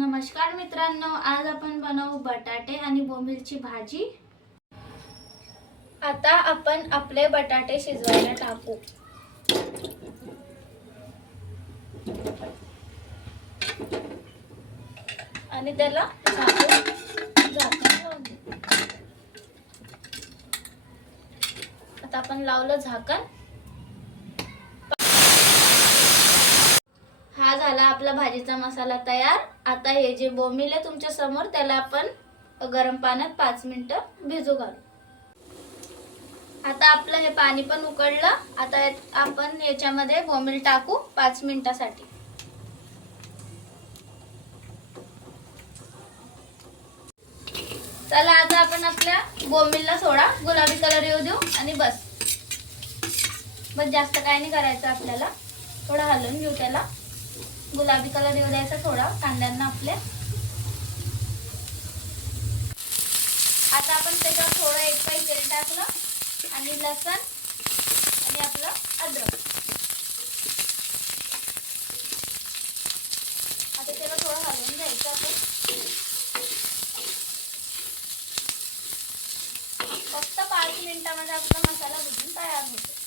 नमस्कार मित्रांनो, आज आपण बनवू बटाटे आणि बोंबीलची भाजी। आता आपण आपले बटाटे शिजवायला टाकू। आणि त्याला झाकण लावून देऊ। आता आपण लावलं झाकण। हा झाला आपला भाजीचा मसाला तयार। आता हे जे बोंबील आहे तुमच्या समोर, त्याला आपण गरम पाण्यात 5 मिनिटं भिजू घालू। आता आपलं हे पाणी पण उकळलं। आता आपण याच्यामध्ये बोंबील टाकू 5 मिनिटासाठी। चला आता आपण आपल्या बोंबीलला थोडा गुलाबी कलर येऊ देऊ आणि बस जास्त काही नाही करायचं आपल्याला। थोडा हलवून घेऊ, त्याला गुलाबी कलर येऊ द्यायचा थोडा कांद्यांना आपल्या। आता आपण त्याच्यावर थोडं एक पाई तेल टाकलं आणि लसण आणि आपलं अद्रक। आता त्याला थोडं हलवून घ्यायचं आपण। फक्त 5 मिनिटांमध्ये आपला मसाला भुजून तयार होतो।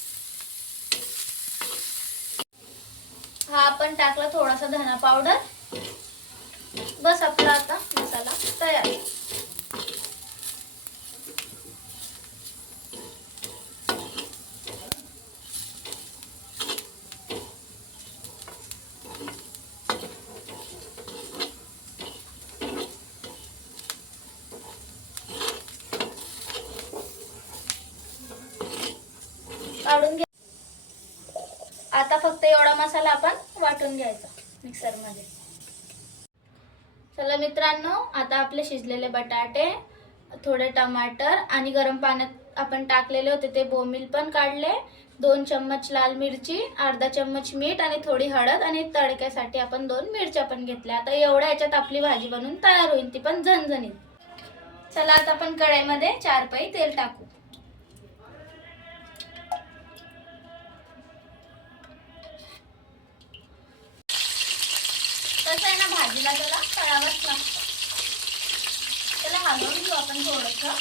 हा आपण टाकला थोडासा धना पावडर। बस आपला आता मसाला तयार। काढून घे। आता फक्त एवढा मसाला आपण वाटून घ्यायचा मिक्सर मध्ये। चला मित्रांनो, आता आपले शिजलेले बटाटे, थोडे टमाटर आणि गरम पाण्यात आपण टाकलेले होते ते बोंबील पण काढले। 2 चम्मच लाल मिरची, अर्धा चम्मच मीठ आणि थोडी हळद आणि तडक्यासाठी आपण 2 मिरच्या पण घेतल्या। आता एवढ्या याच्यात आपली भाजी बनवून तयार होईल, ती पण झणझणीत। चला आता आपण कढईमध्ये 4 पई तेल टाकू। तसं आहे ना, भाजीला त्याला तळावंच लागतं। त्याला हलवून घेऊ आपण थोडंसं।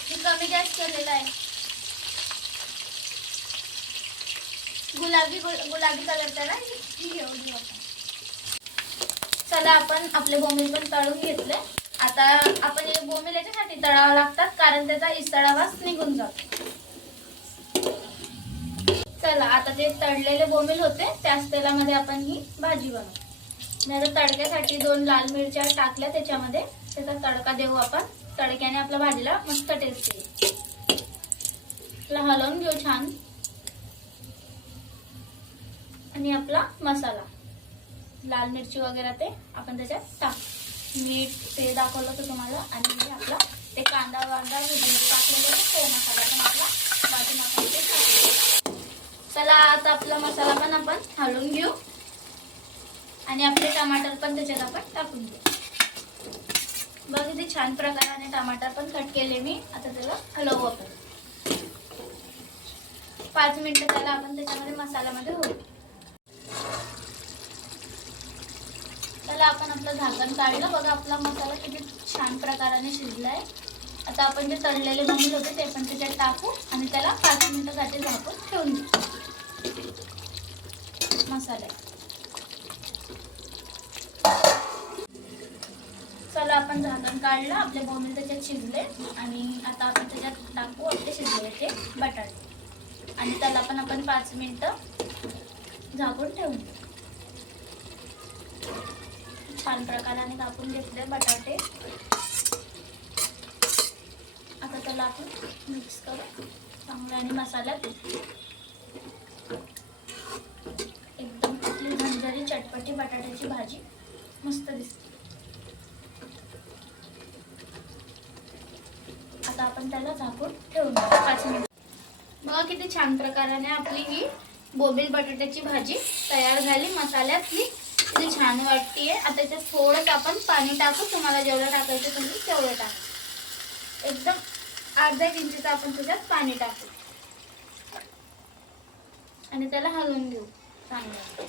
मी कमी गॅस केलेला आहे। गुलाबी कलर त्याला घेऊ देऊ आपण। चला आपण आपले बोंबील पण तळून घेतले। आता आपण हे बोंबील याच्यासाठी तळावं लागतात कारण त्याचा इसळा वास निघून जातो। चला आता ते तळलेले बोंबील होते त्याच तेलामध्ये आपण ही भाजी बनवू। आता तडक्यासाठी 2 लाल मिरच्या टाकल्या त्याच्यामध्ये, त्याचा तडका देऊ आपण। तडक्याने आपल्या भाजीला मस्त टेस्ट येईल। त्याला हलवून घेऊ छान। आणि आपला मसाला, लाल मिरची वगैरे ते आपण त्याच्यात टाकू। मीठ ते दाखवलं होतं तुम्हाला। आणि आपला ते कांदा टाकलेलं ते मसाला पण आपला भाजी आपण ते टाकू। चला आता आपला मसाला पण आपण हलवून घेऊ आणि आपले टमाटर पण त्याच्यात आपण टाकून घेऊ। बघ किती छान प्रकाराने टमाटर पण कट केले मी। आता त्याला हलवू आपण 5 मिनिटं। त्याला आपण त्याच्यामध्ये मसाल्यामध्ये होऊ। चला आपण आपलं झाकण काढलं। बघा आपला मसाला किती छान प्रकाराने शिजलाय। आता आपण जे तळलेले बोंबील होते ते पण त्याच्यात टाकू आणि त्याला 5 मिनिटांसाठी झाकून ठेवून देऊ। मसाला चला आपण झाकण काढलं, आपले बोंबील त्याच्यात शिजले आणि आता आपण त्याच्यात टाकू आपले शिजलेले बटाटे आणि त्याला पण आपण 5 मिनिटं झाकून ठेवून देऊ। छान प्रकाराने कापून घेतले बटाटे। आता त्याला आपण मिक्स करू चांगलं आणि मसाल्यात एकदम आपली झणझणीत चटपटी बटाट्याची भाजी मस्त दिसते। आता आपण त्याला झाकून ठेवून 5 मिनिट। बघा किती छान प्रकाराने आपली ही बोंबील बटाट्याची भाजी तयार झाली मसाल्यातली। किती छान वाटतेय। आता त्याच्यात थोडंच आपण पाणी टाकू। तुम्हाला जेवढं टाकायचं तुम्ही तेवढं टाका। एकदम अर्धा इंचीचं आपण त्याच्यात पाणी टाकू आणि त्याला हलवून घेऊ चांगलं।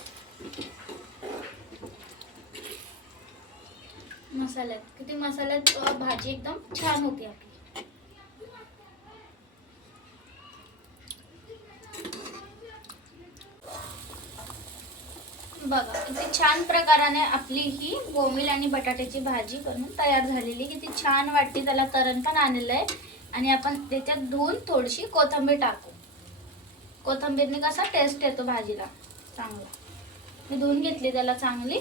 किती मसाल्यात भाजी एकदम छान होती आपली. बघा किती छान प्रकाराने आपली ही बोंबील आणि बटाट्याची भाजी बनून तयार झालेली. किती छान वाटते. त्याला तरण पण आणलेलं आहे. आणि आपण त्याच्यात धुवून थोडीशी कोथिंबीर टाकू. कोथिंबीरने कसा टेस्ट येतो भाजीला चांगला. मी धुवून घेतली त्याला चांगली.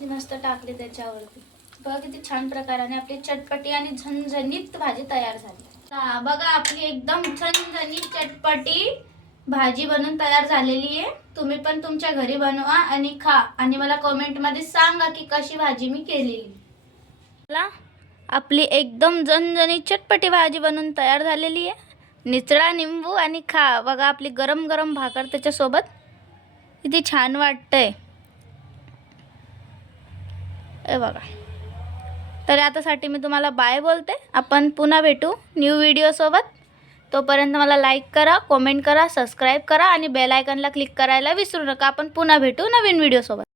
ती मस्त टाकली त्याच्यावरती. बघा किती छान प्रकाराने आपली चटपटी आणि झणझणीत भाजी तयार झाली. बघा आपली एकदम झणझणीत चटपटी भाजी बनून तयार झालेली आहे. तुम्ही पण तुमच्या घरी बनवा आणि खा आणि मला कमेंटमध्ये सांगा की कशी भाजी मी केलेली. आपली एकदम झणझणीत चटपटी भाजी बनून तयार झालेली आहे. निचळा निंबू आणि खा. बघा आपली गरम गरम भाकर त्याच्यासोबत किती छान वाटतंय. बघा. तर आतासाठी मी तुम्हाला बाय बोलते. आपण पुन्हा भेटू न्यू व्हिडिओसोबत. तोपर्यंत मला लाईक करा, कमेंट करा, सबस्क्राईब करा आणि बेल आयकॉनला क्लिक करायला विसरू नका. आपण पुन्हा भेटू नवीन व्हिडिओसोबत.